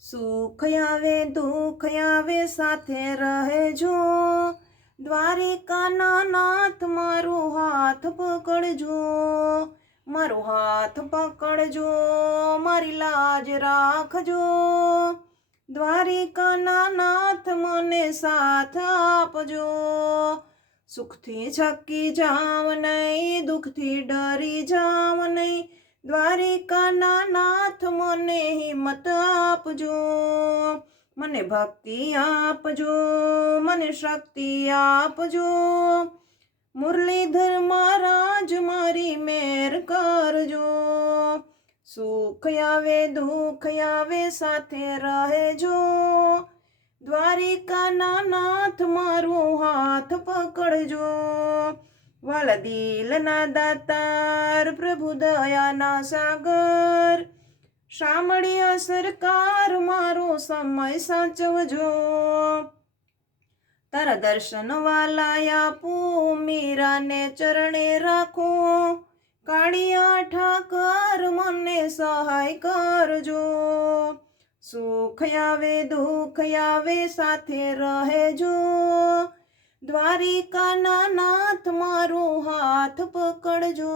સુખ આવે, દુઃખ આવે, સાથે રહેજો દ્વારિકાના નાથ મારો હાથ પકડજો. મારો હાથ પકડજો, મારી લાજ રાખજો. દ્વારિકાના નાથ મને સાથ આપજો. સુખથી છકી જાવ નહીં, દુઃખથી ડરી જાવ નહીં. દ્વારિકાના નાથ મને હિંમત આપજો, મને ભક્તિ આપજો, મને શક્તિ આપજો. મુરલીધર મહારાજ, મારી મેર કરજો. સુખ આવે, દુઃખ આવે, સાથે રહેજો. દ્વારિકાના નાથ મારું હાથ પકડજો. વાલ દિલના દાતાર પ્રભુ દયાના સાગર. શામળિયા સરકાર, મારો સમય સાચવજો. તારા દર્શન વાલા આપું, મીરાને ચરણે રાખો. કાળિયા ઠાકર, મને સહાય કરજો. સુખ આવે, દુઃખ આવે, સાથે રહેજો. દ્વારિકાના નાથ મારો હાથ પકડજો.